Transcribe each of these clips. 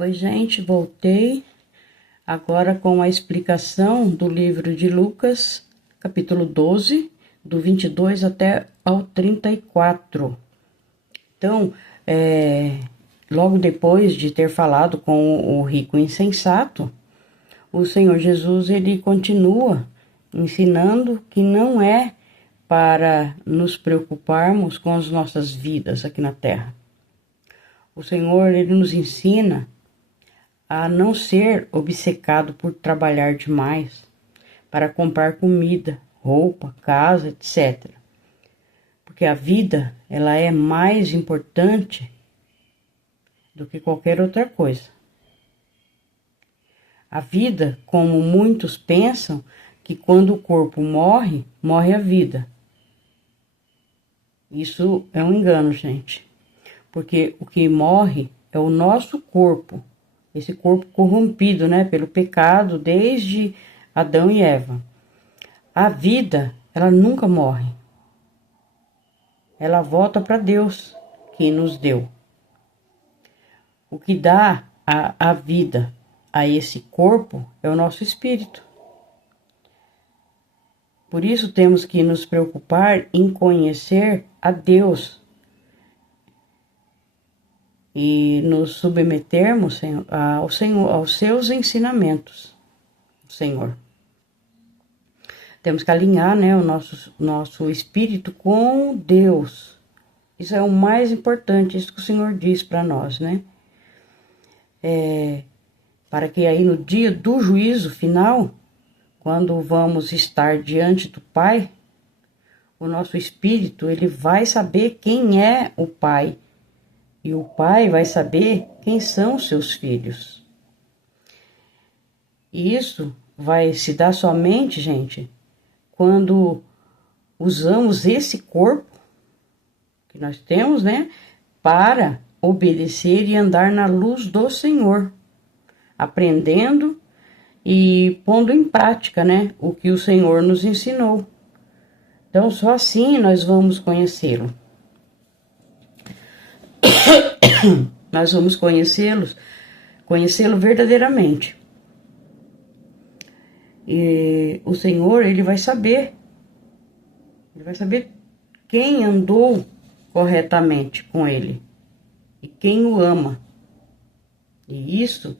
Oi, gente, voltei agora com a explicação do livro de Lucas, capítulo 12, do 22 até ao 34. Então, logo depois de ter falado com o rico insensato, o Senhor Jesus, ele continua ensinando que não é para nos preocuparmos com as nossas vidas aqui na Terra. O Senhor, ele nos ensina a não ser obcecado por trabalhar demais para comprar comida, roupa, casa, etc. Porque a vida, ela é mais importante do que qualquer outra coisa. A vida, como muitos pensam, que quando o corpo morre, morre a vida. Isso é um engano, gente. Porque o que morre é o nosso corpo. Esse corpo corrompido, né, pelo pecado desde Adão e Eva. A vida, ela nunca morre. Ela volta para Deus, que nos deu. O que dá a vida a esse corpo é o nosso espírito. Por isso temos que nos preocupar em conhecer a Deus e nos submetermos ao Senhor, aos seus ensinamentos, Senhor. Temos que alinhar, né, o nosso espírito com Deus. Isso é o mais importante, isso que o Senhor diz para nós, né? Para que aí no dia do juízo final, quando vamos estar diante do Pai, o nosso espírito, ele vai saber quem é o Pai. E o Pai vai saber quem são os seus filhos. E isso vai se dar somente, gente, quando usamos esse corpo que nós temos, né, para obedecer e andar na luz do Senhor, aprendendo e pondo em prática, né, o que o Senhor nos ensinou. Então, só assim nós vamos conhecê-lo. Nós vamos conhecê-lo verdadeiramente. E o Senhor, ele vai saber quem andou corretamente com ele e quem o ama. E isso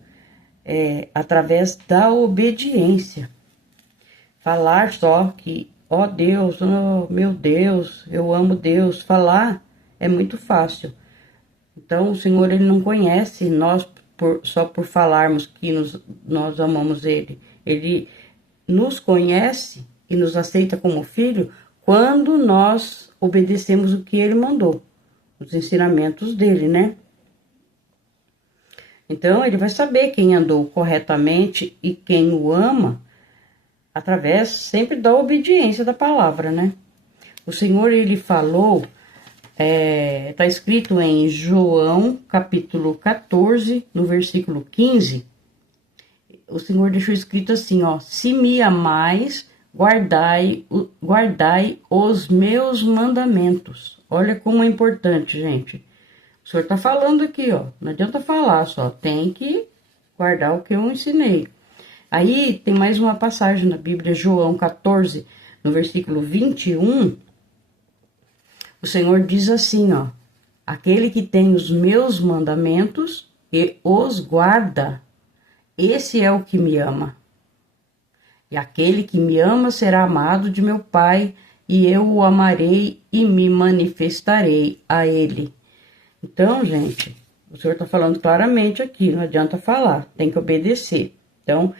é através da obediência. Falar só que, ó Deus, oh meu Deus, eu amo Deus, falar é muito fácil. Então, o Senhor, ele não conhece nós só por falarmos que nós amamos ele. Ele nos conhece e nos aceita como filho quando nós obedecemos o que ele mandou, os ensinamentos dele, né? Então, ele vai saber quem andou corretamente e quem o ama através sempre da obediência da palavra, né? O Senhor, ele falou, tá escrito em João, capítulo 14, no versículo 15, o Senhor deixou escrito assim, ó: se me amais, guardai os meus mandamentos. Olha como é importante, gente. O Senhor tá falando aqui, ó, não adianta falar só, tem que guardar o que eu ensinei. Aí tem mais uma passagem na Bíblia, João 14, no versículo 21, o Senhor diz assim, ó: aquele que tem os meus mandamentos e os guarda, esse é o que me ama. E aquele que me ama será amado de meu Pai, e eu o amarei e me manifestarei a ele. Então, gente, o Senhor está falando claramente aqui, não adianta falar, tem que obedecer. Então,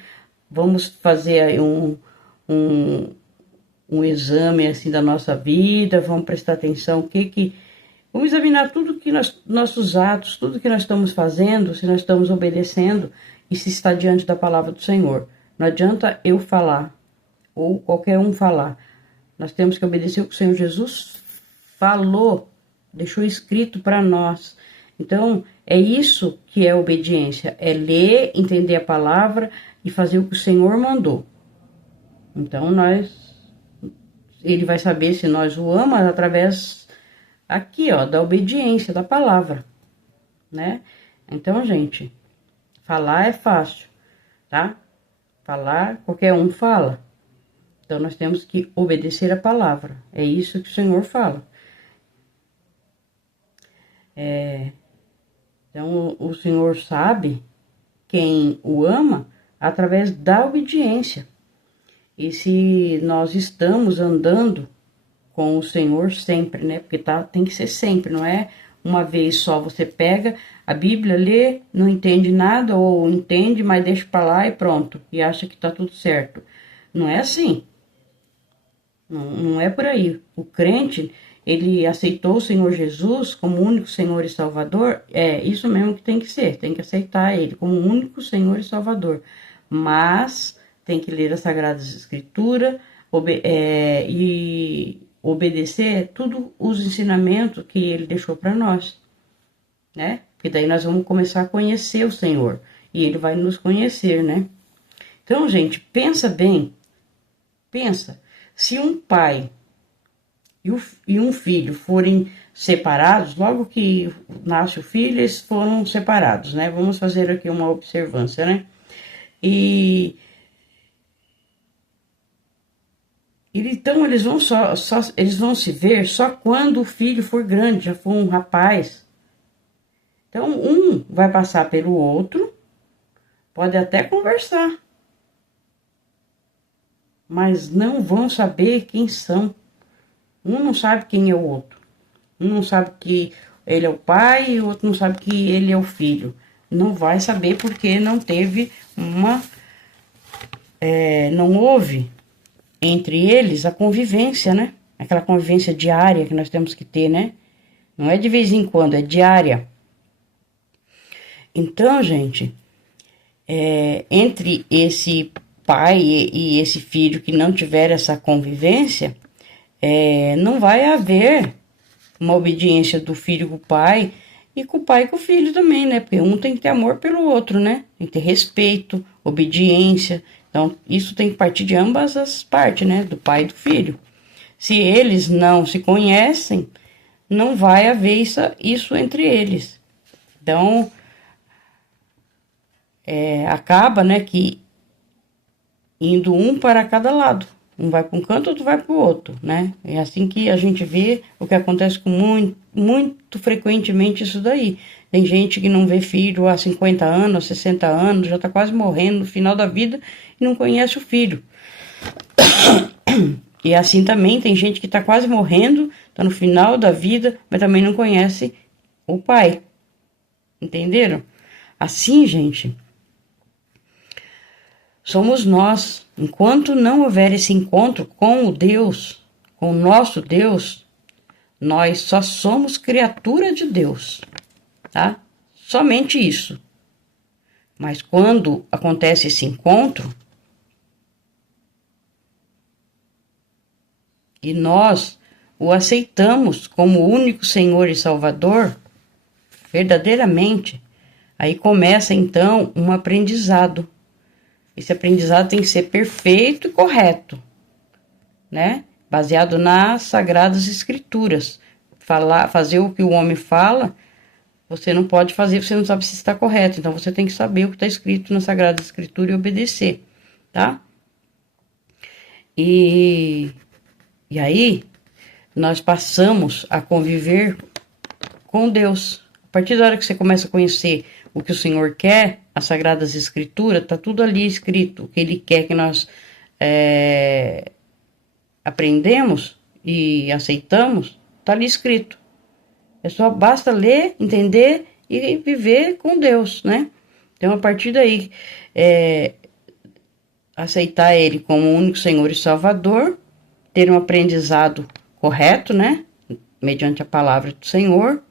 vamos fazer aí um exame assim da nossa vida, vamos prestar atenção, vamos examinar tudo que nossos atos, tudo que nós estamos fazendo, se nós estamos obedecendo e se está diante da palavra do Senhor. Não adianta eu falar, ou qualquer um falar. Nós temos que obedecer o que o Senhor Jesus falou, deixou escrito para nós. Então, é isso que é obediência, é ler, entender a palavra e fazer o que o Senhor mandou. Então, ele vai saber se nós o amamos através aqui, ó, da obediência da palavra, né? Então, gente, Falar é fácil, tá? Falar, qualquer um fala. Então, nós temos que obedecer a palavra. É isso que o Senhor fala. Então, o Senhor sabe quem o ama através da obediência. E se nós estamos andando com o Senhor sempre, né? Porque tem que ser sempre, não é uma vez só. Você pega a Bíblia, lê, não entende nada, ou entende, mas deixa pra lá e pronto. E acha que tá tudo certo. Não é assim. Não é por aí. O crente, ele aceitou o Senhor Jesus como único Senhor e Salvador. É isso mesmo que tem que ser. Tem que aceitar ele como único Senhor e Salvador. Mas tem que ler as Sagradas Escrituras e obedecer tudo os ensinamentos que ele deixou para nós, né? Porque daí nós vamos começar a conhecer o Senhor e ele vai nos conhecer, né? Então, gente, pensa bem. Pensa, se um pai e um filho forem separados, logo que nasce o filho, eles foram separados, né? Vamos fazer aqui uma observância, né? Então eles vão eles vão se ver só quando o filho for grande, já for um rapaz. Então um vai passar pelo outro, pode até conversar, mas não vão saber quem são. Um não sabe quem é o outro. Um não sabe que ele é o pai e o outro não sabe que ele é o filho. Não vai saber porque não teve não houve entre eles a convivência, né? Aquela convivência diária que nós temos que ter, né? Não é de vez em quando, é diária. Então, gente, entre esse pai e esse filho que não tiver essa convivência, não vai haver uma obediência do filho com o pai e com o pai e com o filho também, né? Porque um tem que ter amor pelo outro, né? Tem que ter respeito, obediência. Então, isso tem que partir de ambas as partes, né? Do pai e do filho. Se eles não se conhecem, não vai haver isso entre eles. Então, acaba, né, que indo um para cada lado. Um vai para um canto, outro vai para o outro, né? É assim que a gente vê o que acontece com muito frequentemente isso daí. Tem gente que não vê filho há 50 anos, 60 anos, já tá quase morrendo no final da vida e não conhece o filho. E assim também tem gente que tá quase morrendo, tá no final da vida, mas também não conhece o pai. Entenderam? Assim, gente, somos nós. Enquanto não houver esse encontro com o Deus, com o nosso Deus, nós só somos criatura de Deus, tá? Somente isso. Mas quando acontece esse encontro, e nós o aceitamos como único Senhor e Salvador, verdadeiramente, aí começa então um aprendizado. Esse aprendizado tem que ser perfeito e correto, né? Baseado nas Sagradas Escrituras. Fazer o que o homem fala, você não pode fazer, você não sabe se está correto. Então, você tem que saber o que está escrito na Sagrada Escritura e obedecer, tá? E aí, nós passamos a conviver com Deus. A partir da hora que você começa a conhecer o que o Senhor quer, as Sagradas Escrituras, tá tudo ali escrito. O que Ele quer que nós aprendemos e aceitamos, tá ali escrito. Só basta ler, entender e viver com Deus, né? Então, a partir daí, aceitar Ele como o único Senhor e Salvador, ter um aprendizado correto, né? Mediante a palavra do Senhor.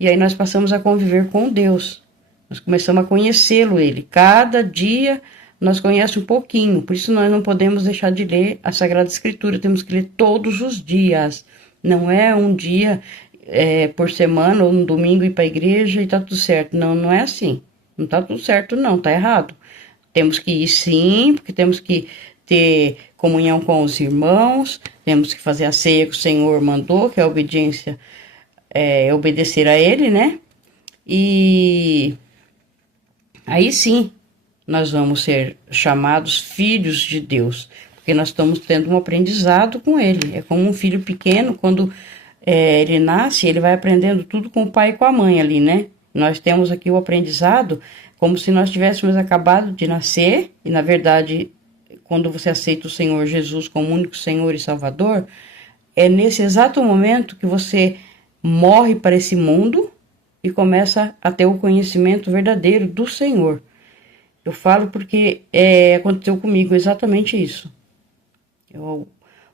E aí nós passamos a conviver com Deus. Nós começamos a conhecê-lo, Ele. Cada dia nós conhecemos um pouquinho. Por isso nós não podemos deixar de ler a Sagrada Escritura. Temos que ler todos os dias. Não é um dia por semana ou um domingo ir para a igreja e tá tudo certo. Não, não é assim. Não tá tudo certo, não. Tá errado. Temos que ir sim, porque temos que ter comunhão com os irmãos. Temos que fazer a ceia que o Senhor mandou, que é a obediência, obedecer a Ele, né? E Aí sim, nós vamos ser chamados filhos de Deus, porque nós estamos tendo um aprendizado com ele. É como um filho pequeno, quando ele nasce, ele vai aprendendo tudo com o pai e com a mãe ali, né? Nós temos aqui o aprendizado como se nós tivéssemos acabado de nascer, e na verdade, quando você aceita o Senhor Jesus como único Senhor e Salvador, é nesse exato momento que você morre para esse mundo e começa a ter o conhecimento verdadeiro do Senhor. Eu falo porque aconteceu comigo exatamente isso. Eu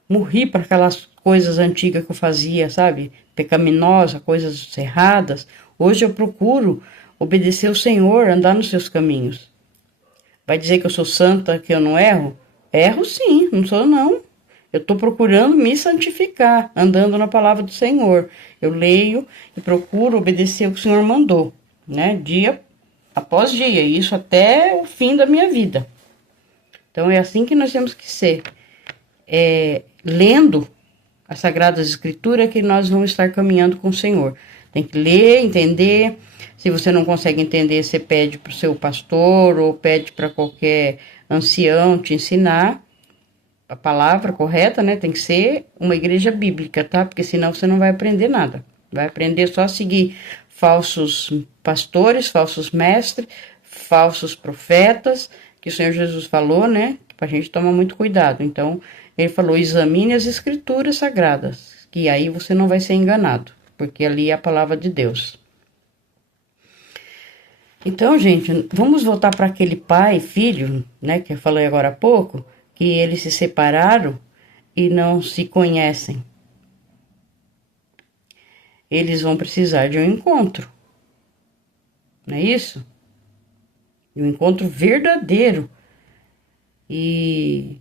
morri para aquelas coisas antigas que eu fazia, sabe? Pecaminosa, coisas erradas. Hoje eu procuro obedecer o Senhor, andar nos seus caminhos. Vai dizer que eu sou santa, que eu não erro? Erro sim, não sou não. Eu estou procurando me santificar, andando na palavra do Senhor. Eu leio e procuro obedecer o que o Senhor mandou, né? Dia após dia, isso até o fim da minha vida. Então é assim que nós temos que ser. Lendo as Sagradas Escrituras que nós vamos estar caminhando com o Senhor. Tem que ler, entender. Se você não consegue entender, você pede para o seu pastor ou pede para qualquer ancião te ensinar a palavra correta, né? Tem que ser uma igreja bíblica, tá? Porque senão você não vai aprender nada. Vai aprender só a seguir falsos pastores, falsos mestres, falsos profetas, que o Senhor Jesus falou, né? Pra gente tomar muito cuidado. Então, ele falou, examine as escrituras sagradas, que aí você não vai ser enganado, porque ali é a palavra de Deus. Então, gente, vamos voltar para aquele pai e filho, né, que eu falei agora há pouco, que eles se separaram e não se conhecem. Eles vão precisar de um encontro, não é isso? Um encontro verdadeiro. E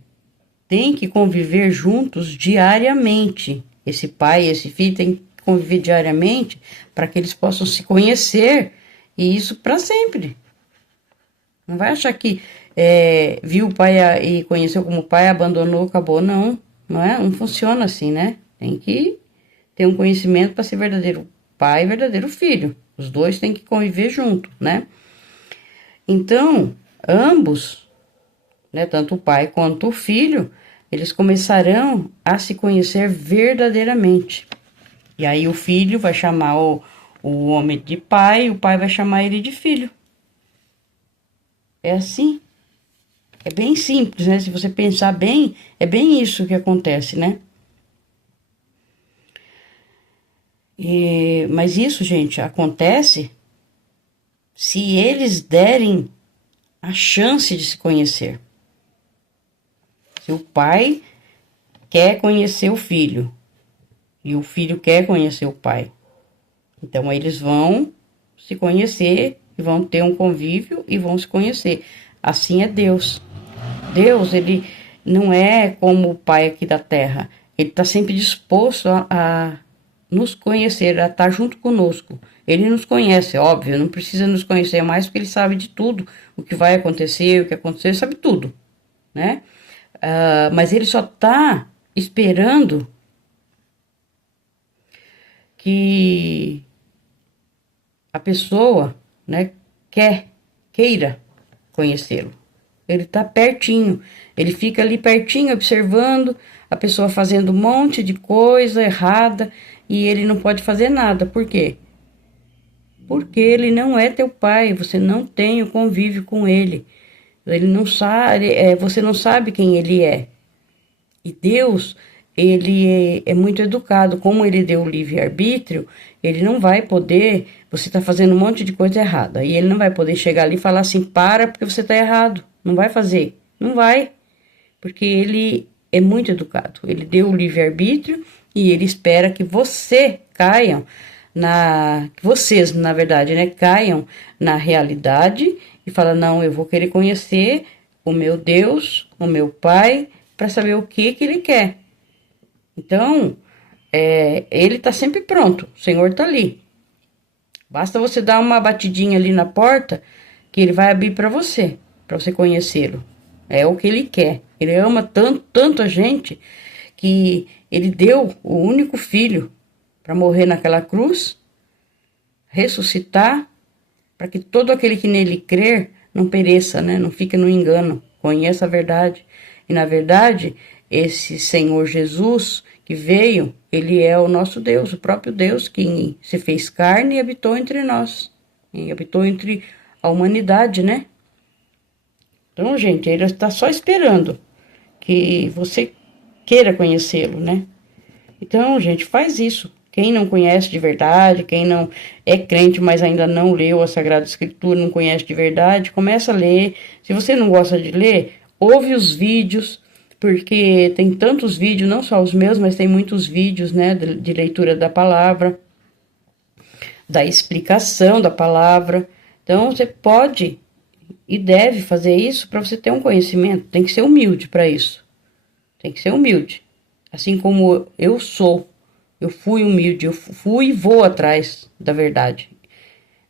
tem que conviver juntos diariamente. Esse pai e esse filho têm que conviver diariamente para que eles possam se conhecer, e isso para sempre. Não vai achar que viu o pai e conheceu como pai, abandonou, acabou. Não, não é? Não funciona assim, né? Tem que ter um conhecimento para ser verdadeiro pai e verdadeiro filho. Os dois têm que conviver junto, né? Então, ambos, né, tanto o pai quanto o filho, eles começarão a se conhecer verdadeiramente. E aí o filho vai chamar o homem de pai, o pai vai chamar ele de filho. É assim. É bem simples, né? Se você pensar bem, é bem isso que acontece, né? Mas isso, gente, acontece se eles derem a chance de se conhecer. Se o pai quer conhecer o filho e o filho quer conhecer o pai, então eles vão se conhecer e vão ter um convívio e vão se conhecer. Assim é Deus. Deus, ele não é como o pai aqui da terra. Ele está sempre disposto a nos conhecer, a estar junto conosco. Ele nos conhece, óbvio, não precisa nos conhecer mais porque ele sabe de tudo, o que vai acontecer, o que aconteceu, ele sabe tudo, né? Mas ele só está esperando que a pessoa, né, queira conhecê-lo. Ele está pertinho, ele fica ali pertinho observando a pessoa fazendo um monte de coisa errada e ele não pode fazer nada. Por quê? Porque ele não é teu pai, você não tem o convívio com ele. Ele não sabe, você não sabe quem ele é. E Deus, ele é muito educado. Como ele deu o livre-arbítrio, ele não vai poder, você está fazendo um monte de coisa errada, e ele não vai poder chegar ali e falar assim, para porque você está errado. Não vai fazer, não vai. Porque ele é muito educado. Ele deu o livre-arbítrio e ele espera que você caiam que vocês, na verdade, né, caiam na realidade e fala, não, eu vou querer conhecer o meu Deus, o meu Pai, para saber o que ele quer. Então, ele está sempre pronto, o Senhor está ali. Basta você dar uma batidinha ali na porta que ele vai abrir para você conhecê-lo. É o que ele quer. Ele ama tanto, tanto a gente que ele deu o único filho para morrer naquela cruz, ressuscitar, para que todo aquele que nele crer não pereça, né? Não fique no engano. Conheça a verdade. E na verdade, esse Senhor Jesus que veio, ele é o nosso Deus, o próprio Deus que se fez carne e habitou entre nós. E habitou entre a humanidade, né? Então, gente, ele está só esperando que você queira conhecê-lo, né? Então, gente, faz isso. Quem não conhece de verdade, quem não é crente, mas ainda não leu a Sagrada Escritura, não conhece de verdade, começa a ler. Se você não gosta de ler, ouve os vídeos, porque tem tantos vídeos, não só os meus, mas tem muitos vídeos, né, de leitura da palavra, da explicação da palavra. Então, você pode e deve fazer isso para você ter um conhecimento. Tem que ser humilde para isso. Tem que ser humilde. Assim como eu sou. Eu fui humilde, eu fui e vou atrás da verdade,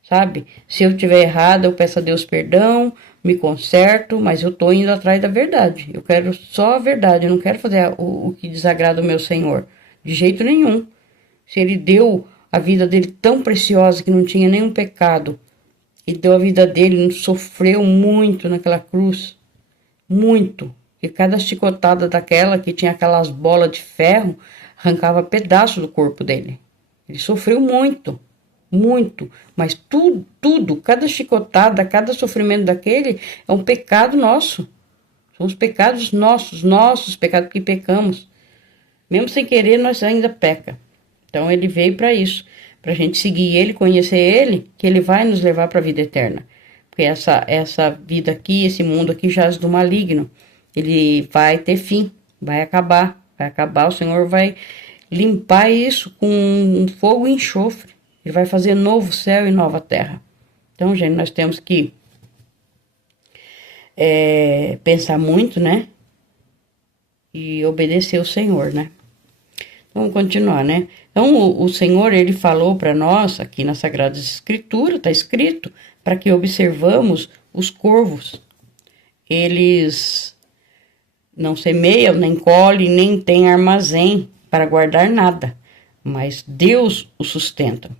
sabe? Se eu tiver errado, eu peço a Deus perdão, me conserto, mas eu tô indo atrás da verdade. Eu quero só a verdade, eu não quero fazer o que desagrada o meu Senhor, de jeito nenhum. Se Ele deu a vida dele tão preciosa que não tinha nenhum pecado, e deu a vida dele, sofreu muito naquela cruz, muito. E cada chicotada daquela, que tinha aquelas bolas de ferro, arrancava pedaço do corpo dele. Ele sofreu muito, muito. Mas tudo, cada chicotada, cada sofrimento daquele é um pecado nosso. São os pecados nossos pecados que pecamos. Mesmo sem querer, nós ainda peca. Então ele veio para isso, para a gente seguir ele, conhecer ele, que ele vai nos levar para a vida eterna. Porque essa vida aqui, esse mundo aqui jaz do maligno. Ele vai ter fim, vai acabar, o Senhor vai limpar isso com um fogo e enxofre. Ele vai fazer novo céu e nova terra. Então, gente, nós temos que pensar muito, né? E obedecer o Senhor, né? Vamos continuar, né? Então, o Senhor, ele falou para nós, aqui na Sagrada Escritura, está escrito, para que observamos os corvos. Eles não semeiam, nem colhem, nem têm armazém para guardar nada, mas Deus os sustenta,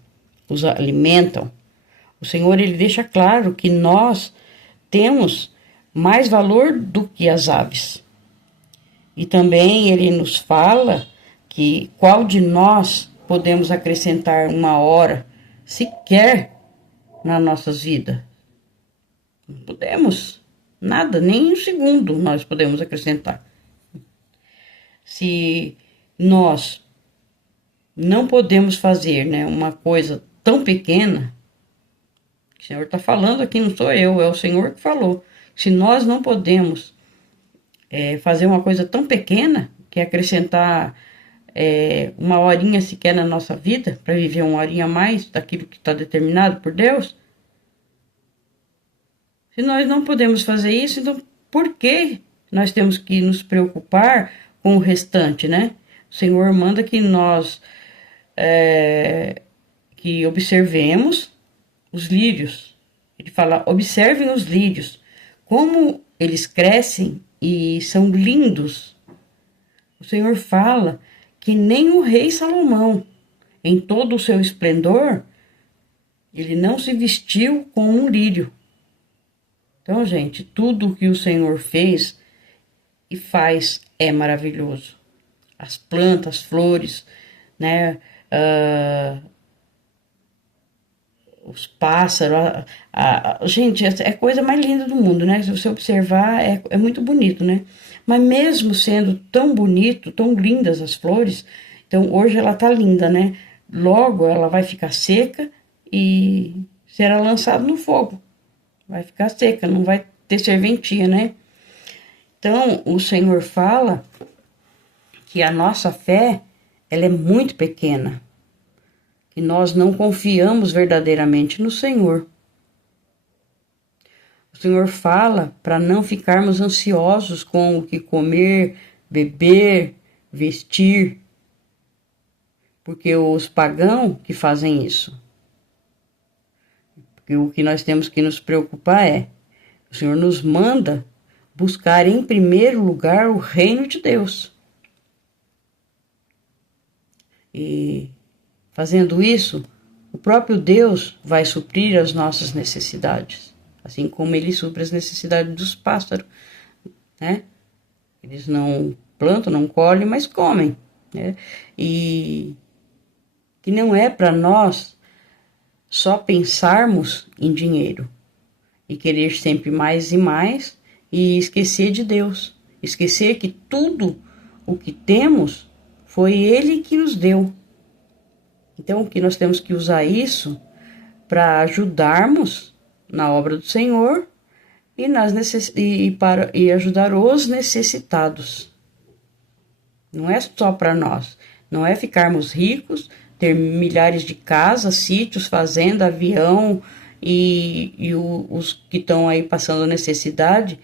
os alimentam. O Senhor, ele deixa claro que nós temos mais valor do que as aves. E também ele nos fala que qual de nós podemos acrescentar uma hora sequer nas nossas vidas? Não podemos, nada, nem um segundo nós podemos acrescentar. Se nós não podemos fazer, né, uma coisa tão pequena, o Senhor está falando aqui, não sou eu, é o Senhor que falou. Se nós não podemos fazer uma coisa tão pequena, que é acrescentar uma horinha sequer na nossa vida, para viver uma horinha a mais daquilo que está determinado por Deus. Se nós não podemos fazer isso, então por que nós temos que nos preocupar com o restante, né? O Senhor manda que nós que observemos os lírios. Ele fala, observem os lírios, como eles crescem e são lindos. O Senhor fala que nem o rei Salomão, em todo o seu esplendor, ele não se vestiu com um lírio. Então, gente, tudo que o Senhor fez e faz é maravilhoso. As plantas, as flores, né? Os pássaros. Gente, é a coisa mais linda do mundo, né? Se você observar, é muito bonito, né? Mas mesmo sendo tão bonito, tão lindas as flores, então hoje ela tá linda, né? Logo ela vai ficar seca e será lançada no fogo. Vai ficar seca, não vai ter serventia, né? Então o Senhor fala que a nossa fé, ela é muito pequena. Que nós não confiamos verdadeiramente no Senhor. O Senhor fala para não ficarmos ansiosos com o que comer, beber, vestir, porque os pagãos que fazem isso. Porque o que nós temos que nos preocupar o Senhor nos manda buscar em primeiro lugar o reino de Deus. E fazendo isso, o próprio Deus vai suprir as nossas necessidades. assim como ele supre as necessidades dos pássaros, né? Eles não plantam, não colhem, mas comem, né? E que não é para nós só pensarmos em dinheiro e querer sempre mais e mais e esquecer de Deus, esquecer que tudo o que temos foi Ele que nos deu. Então, que nós temos que usar isso para ajudarmos na obra do Senhor e ajudar os necessitados. Não é só para nós, não é ficarmos ricos, ter milhares de casas, sítios, fazenda, avião os que estão aí passando necessidade,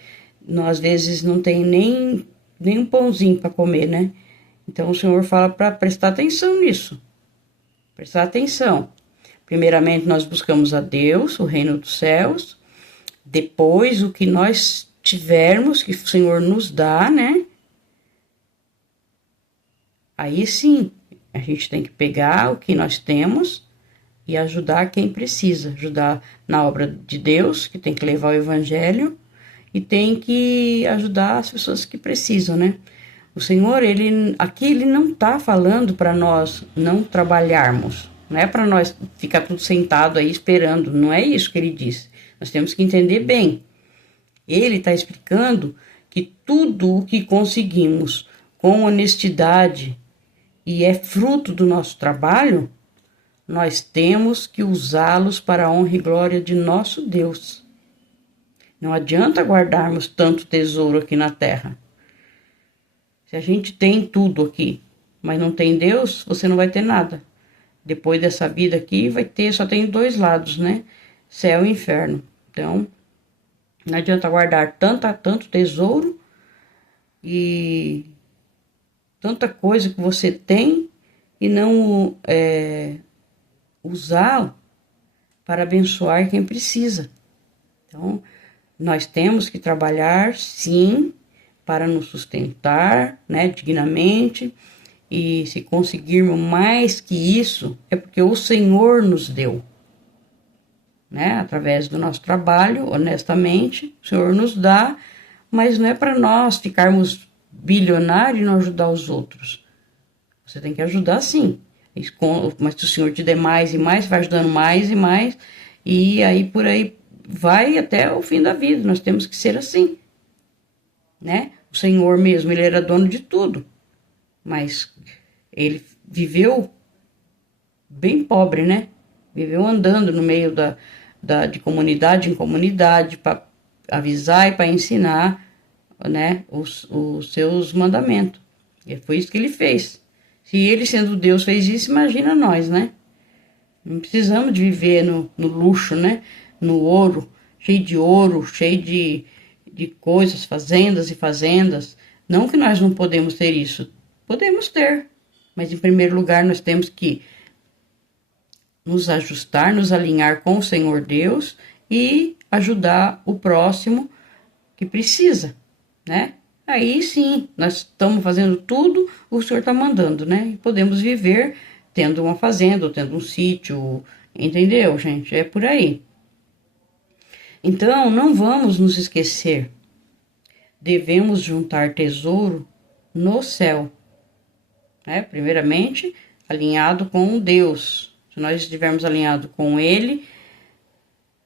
às vezes não tem nem um pãozinho para comer, né? Então o Senhor fala para prestar atenção nisso, prestar atenção. Primeiramente nós buscamos a Deus, o reino dos céus, depois o que nós tivermos, que o Senhor nos dá, né? Aí sim, a gente tem que pegar o que nós temos e ajudar quem precisa, ajudar na obra de Deus, que tem que levar o evangelho, e tem que ajudar as pessoas que precisam, né? O Senhor, aqui ele não está falando para nós não trabalharmos, não é para nós ficar tudo sentado aí esperando, não é isso que ele diz. Nós temos que entender bem. Ele está explicando que tudo o que conseguimos com honestidade e é fruto do nosso trabalho, nós temos que usá-los para a honra e glória de nosso Deus. Não adianta guardarmos tanto tesouro aqui na terra. Se a gente tem tudo aqui, mas não tem Deus, você não vai ter nada. Depois dessa vida aqui, só tem dois lados, né? Céu e inferno. Então, não adianta guardar tanto tesouro e tanta coisa que você tem e não usá-lo para abençoar quem precisa. Então, nós temos que trabalhar, sim, para nos sustentar, né, dignamente, e se conseguirmos mais que isso, é porque o Senhor nos deu, né, através do nosso trabalho, honestamente, o Senhor nos dá, mas não é para nós ficarmos bilionários e não ajudar os outros. Você tem que ajudar, sim, mas se o Senhor te der mais e mais, vai ajudando mais e mais, e aí por aí vai até o fim da vida. Nós temos que ser assim, né? O Senhor mesmo, ele era dono de tudo, mas ele viveu bem pobre, né? Viveu andando no meio de comunidade em comunidade para avisar e para ensinar, né, os seus mandamentos. E foi isso que ele fez. Se ele, sendo Deus, fez isso, imagina nós, né? Não precisamos de viver no luxo, né? No ouro, cheio de coisas, fazendas e fazendas. Não que nós não podemos ter isso. Podemos ter. Mas, em primeiro lugar, nós temos que nos ajustar, nos alinhar com o Senhor Deus e ajudar o próximo que precisa, né? Aí sim, nós estamos fazendo tudo o Senhor está mandando, né? E podemos viver tendo uma fazenda, ou tendo um sítio, entendeu, gente? É por aí. Então, não vamos nos esquecer. Devemos juntar tesouro no céu, né? Primeiramente, alinhado com Deus. Se nós estivermos alinhados com Ele,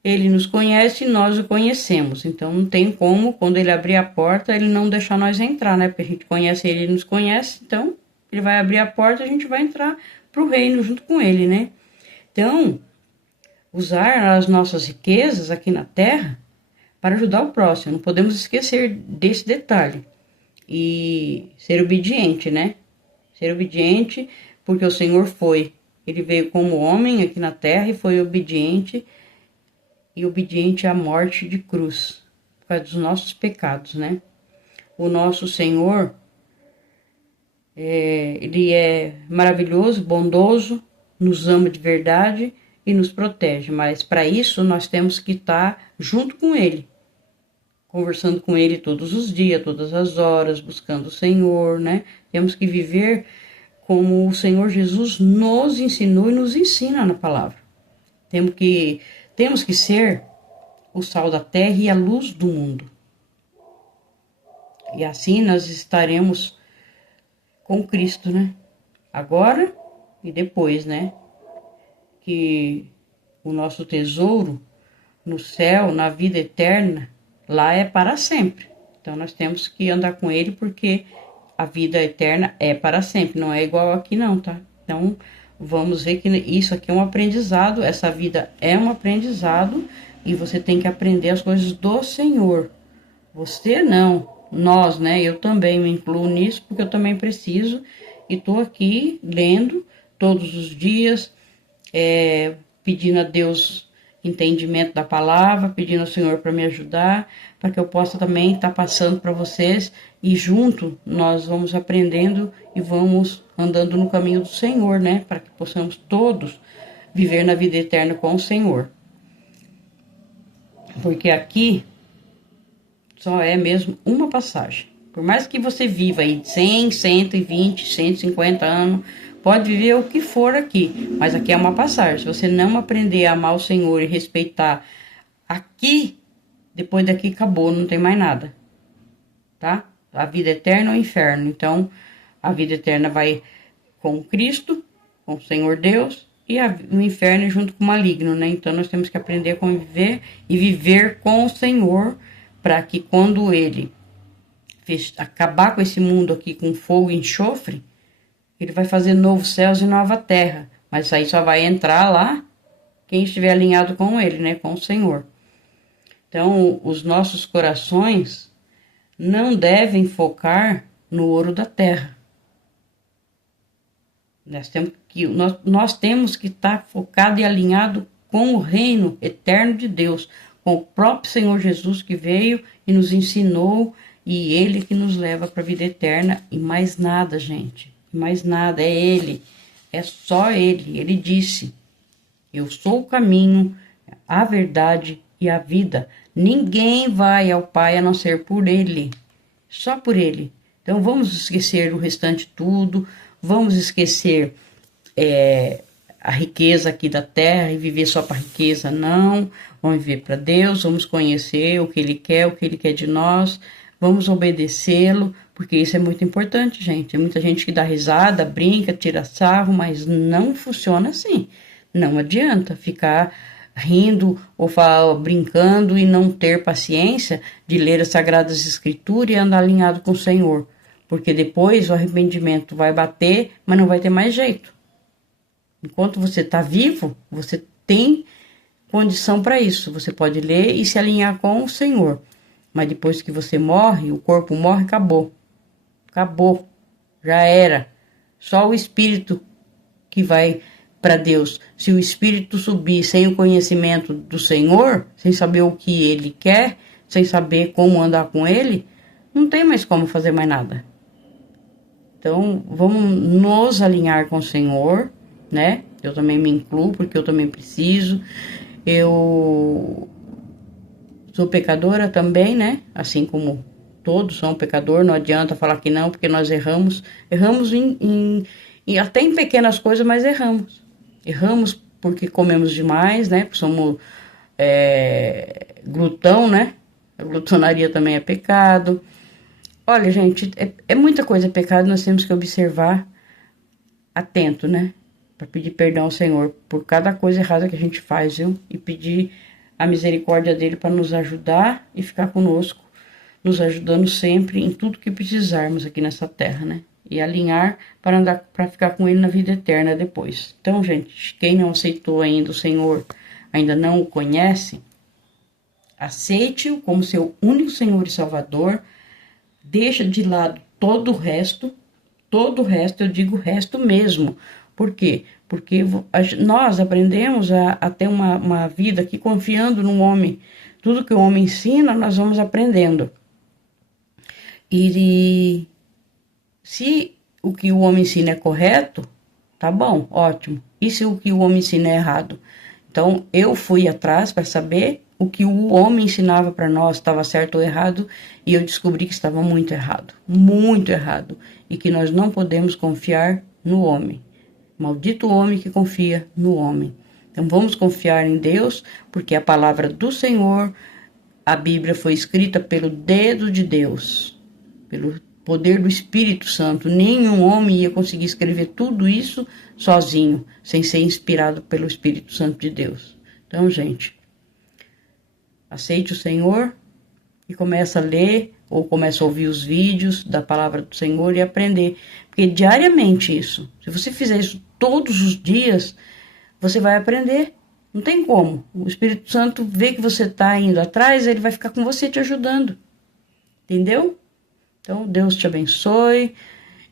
Ele nos conhece e nós o conhecemos. Então, não tem como, quando Ele abrir a porta, Ele não deixar nós entrar, né? Porque a gente conhece Ele, Ele nos conhece, então Ele vai abrir a porta e a gente vai entrar para o reino junto com Ele, né? Então, usar as nossas riquezas aqui na terra para ajudar o próximo. Não podemos esquecer desse detalhe. E ser obediente, né? Ser obediente, porque o Senhor Ele veio como homem aqui na terra e foi obediente, e obediente à morte de cruz, por causa dos nossos pecados, né? O nosso Senhor, Ele é maravilhoso, bondoso, nos ama de verdade e nos protege, mas para isso nós temos que estar junto com Ele, conversando com Ele todos os dias, todas as horas, buscando o Senhor, né? Temos que viver como o Senhor Jesus nos ensinou e nos ensina na palavra. Temos que ser o sal da terra e a luz do mundo. E assim nós estaremos com Cristo, né? Agora e depois, né? Que o nosso tesouro no céu, na vida eterna, lá é para sempre. Então nós temos que andar com ele porque a vida eterna é para sempre, não é igual aqui não, tá? Então vamos ver que isso aqui é um aprendizado, essa vida é um aprendizado e você tem que aprender as coisas do Senhor. Você não, nós, né? Eu também me incluo nisso porque eu também preciso e tô aqui lendo todos os dias, pedindo a Deus entendimento da palavra, pedindo ao Senhor para me ajudar, para que eu possa também estar passando para vocês e junto nós vamos aprendendo e vamos andando no caminho do Senhor, né? Para que possamos todos viver na vida eterna com o Senhor. Porque aqui só é mesmo uma passagem. Por mais que você viva aí 100, 120, 150 anos, pode viver o que for aqui, mas aqui é uma passagem. Se você não aprender a amar o Senhor e respeitar aqui, depois daqui acabou, não tem mais nada, tá? A vida eterna é o inferno. Então, a vida eterna vai com Cristo, com o Senhor Deus, e o inferno é junto com o maligno, né? Então, nós temos que aprender a conviver e viver com o Senhor, para que quando Ele acabar com esse mundo aqui com fogo e enxofre, Ele vai fazer novos céus e nova terra. Mas aí só vai entrar lá quem estiver alinhado com Ele, né? Com o Senhor. Então, os nossos corações não devem focar no ouro da terra. Nós temos que estar focado e alinhado com o reino eterno de Deus, com o próprio Senhor Jesus que veio e nos ensinou, e Ele que nos leva para a vida eterna, e mais nada, gente. Mais nada, é Ele, é só Ele. Ele disse: eu sou o caminho, a verdade e a vida. Ninguém vai ao Pai a não ser por Ele, só por Ele. Então vamos esquecer o restante tudo, vamos esquecer a riqueza aqui da terra e viver só para riqueza, não. Vamos viver para Deus, vamos conhecer o que Ele quer de nós, vamos obedecê-lo, porque isso é muito importante, gente. Tem muita gente que dá risada, brinca, tira sarro, mas não funciona assim. Não adianta ficar rindo ou brincando e não ter paciência de ler as Sagradas Escrituras e andar alinhado com o Senhor. Porque depois o arrependimento vai bater, mas não vai ter mais jeito. Enquanto você está vivo, você tem condição para isso. Você pode ler e se alinhar com o Senhor. Mas depois que você morre, o corpo morre, acabou. Acabou. Já era. Só o espírito que vai para Deus. Se o espírito subir sem o conhecimento do Senhor, sem saber o que Ele quer, sem saber como andar com Ele, não tem mais como fazer mais nada. Então, vamos nos alinhar com o Senhor, né? Eu também me incluo, porque eu também preciso. Eu sou pecadora também, né? Assim como todos são pecadores, não adianta falar que não, porque nós erramos. Erramos até em pequenas coisas, mas erramos. Erramos porque comemos demais, né? Porque somos glutão, né? A glutonaria também é pecado. Olha, gente, é muita coisa pecado, nós temos que observar atento, né? Para pedir perdão ao Senhor por cada coisa errada que a gente faz, viu? E pedir a misericórdia dele para nos ajudar e ficar conosco, nos ajudando sempre em tudo que precisarmos aqui nessa terra, né? E alinhar para ficar com ele na vida eterna depois. Então, gente, quem não aceitou ainda o Senhor, ainda não o conhece, aceite-o como seu único Senhor e Salvador. Deixa de lado todo o resto, eu digo resto mesmo. Por quê? Porque nós aprendemos a ter uma vida aqui confiando no homem. Tudo que o homem ensina, nós vamos aprendendo. E se o que o homem ensina é correto, tá bom, ótimo. E se o que o homem ensina é errado? Então, eu fui atrás para saber o que o homem ensinava para nós, estava certo ou errado, e eu descobri que estava muito errado, e que nós não podemos confiar no homem. Maldito o homem que confia no homem. Então vamos confiar em Deus, porque a palavra do Senhor, a Bíblia foi escrita pelo dedo de Deus, pelo poder do Espírito Santo. Nenhum homem ia conseguir escrever tudo isso sozinho, sem ser inspirado pelo Espírito Santo de Deus. Então, gente, aceite o Senhor e começa a ler ou começa a ouvir os vídeos da palavra do Senhor e aprender. Porque diariamente isso, se você fizer isso todos os dias, você vai aprender. Não tem como. O Espírito Santo vê que você está indo atrás, ele vai ficar com você te ajudando. Entendeu? Então, Deus te abençoe,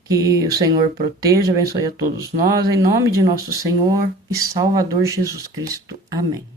que o Senhor proteja, abençoe a todos nós, em nome de nosso Senhor e Salvador Jesus Cristo. Amém.